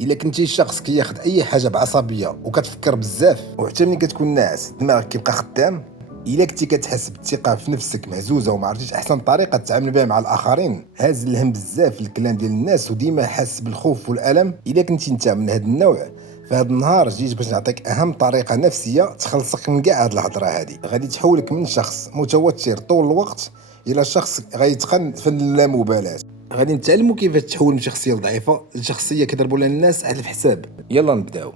الا كنتي شخص كياخد اي حاجه بعصبيه وكتفكر بزاف، وحتى ملي كتكون ناعس دماغك كيبقى خدام، الا كنتي كتحس بالثقه في نفسك مهزوزه وما عرفتيش احسن طريقه تتعامل بها مع الاخرين، هاز الهم بزاف الكلام ديال الناس وديما حاس بالخوف والالم، الا كنتي انت من هذا النوع، فهاد النهار جيت باش نعطيك اهم طريقه نفسيه تخلصك من كاع هاد الهضره هادي، غادي تحولك من شخص متوتر طول الوقت الى شخص غيتقن فن اللامبالاه. غادي نتعلموا كيفاش تحول من شخصيه ضعيفه لشخصيه كيضربوا لها الناس على الحساب. يلا نبداو.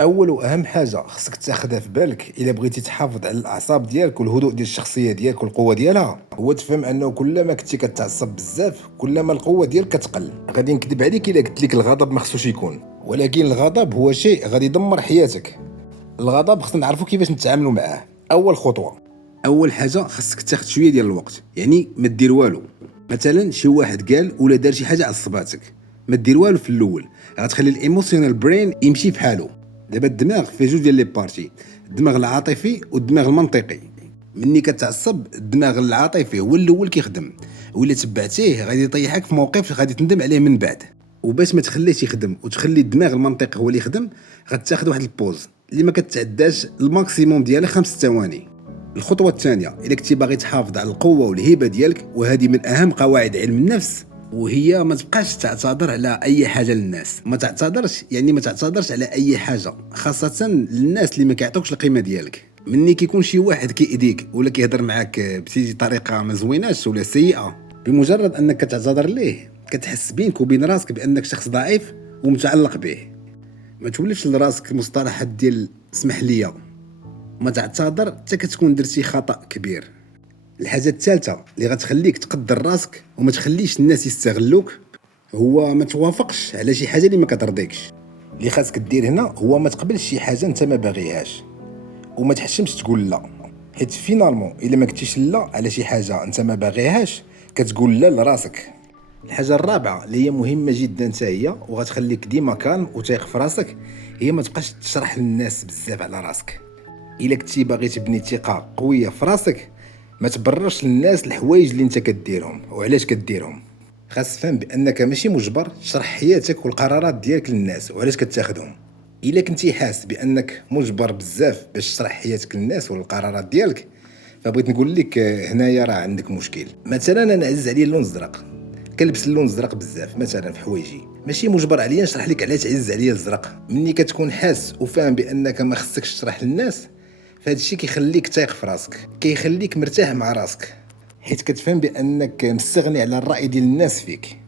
اول واهم حاجه خصك تاخذها في بالك الا بغيتي تحافظ على الاعصاب ديالك والهدوء ديال الشخصيه ديالك والقوه ديالها، هو تفهم انه كلما كنتي كتعصب بزاف كلما القوه ديالك كتقل. غادي نكذب عليك الا قلت لك الغضب ما خصوش يكون، ولكن الغضب هو شيء غادي يدمر حياتك. الغضب خصنا نعرفوا كيفاش نتعاملوا معاه. اول خطوه، اول حاجه خصك تاخذ شويه ديال الوقت، يعني ما دير والو. مثلا شي واحد قال ولا دار شي حاجه عصباتك، ما دير والو في الاول، غتخلي الايموشنال برين يمشي بحالو. دابا الدماغ فيه جوج ديال لي بارتي، الدماغ العاطفي والدماغ المنطقي. مني كتعصب الدماغ العاطفي هو الاول كيخدم، ولا تبعتيه غادي يطيحك في موقف غادي تندم عليه من بعد. وباش ما تخليش يخدم وتخلي الدماغ المنطقي هو اللي يخدم، غتاخذ واحد البوز اللي ما كتعداش الماكسيموم ديالها 5 ثواني. الخطوه الثانيه، الا كنتي باغي تحافظ على القوه والهيبه ديالك، وهذه من اهم قواعد علم النفس، وهي ما تبقاش تعتذر على اي حاجه للناس. ما تعتذرش يعني ما تعتذرش على اي حاجه، خاصه للناس اللي ما كيعطوكش القيمه ديالك. مني كيكون شي واحد كيأذيك ولا كيهضر معاك بشي طريقه ما زويناش ولا سيئه، بمجرد انك كتعتذر ليه كتحس بينك وبين راسك بانك شخص ضعيف ومتعلق به. ما تولفش لراسك مصطلحات ديال اسمح لي. ما تعتذر حتى كتكون درتي خطأ كبير. الحاجه الثالثه اللي غتخليك تقدر راسك وما تخليش الناس يستغلوك، هو ما توافقش على شي حاجه اللي ما كترضيكش. اللي خاصك دير هنا هو ما تقبلش شي حاجه انت ما باغيهاش، وما تحشمش تقول لا، حيت فينالمون الا ما قلتيش لا على شي حاجه انت ما باغيهاش كتقول لا لراسك. الحاجه الرابعه اللي هي مهمه جدا حتى هي وغتخليك ديما كالم وتايق في راسك، هي ما تبقاش تشرح للناس بزاف على راسك. الا كنتي باغي تبني ثقه قويه في راسك، ما تبررش للناس الحوايج اللي انت كديرهم وعلاش كديرهم. خاص تفهم بانك ماشي مجبر تشرح حياتك والقرارات ديالك للناس وعلاش كتاخذهم. الا كنتي حاس بانك مجبر بزاف باش تشرح حياتك للناس والقرارات ديالك، فبغيت نقول لك هنايا راه عندك مشكل. مثلا انا عزيز عليا اللون الزرق، كنلبس اللون الزرق بزاف مثلا في حوايجي، ماشي مجبر عليا نشرح لك علاش عز عليا الزرق. مني كتكون حاس وفاهم بانك ما خصكش تشرح للناس، فهاد الشيء كيخليك تايق في راسك، كيخليك مرتاح مع راسك، حيت كتفهم بانك مستغني على الراي ديال الناس فيك.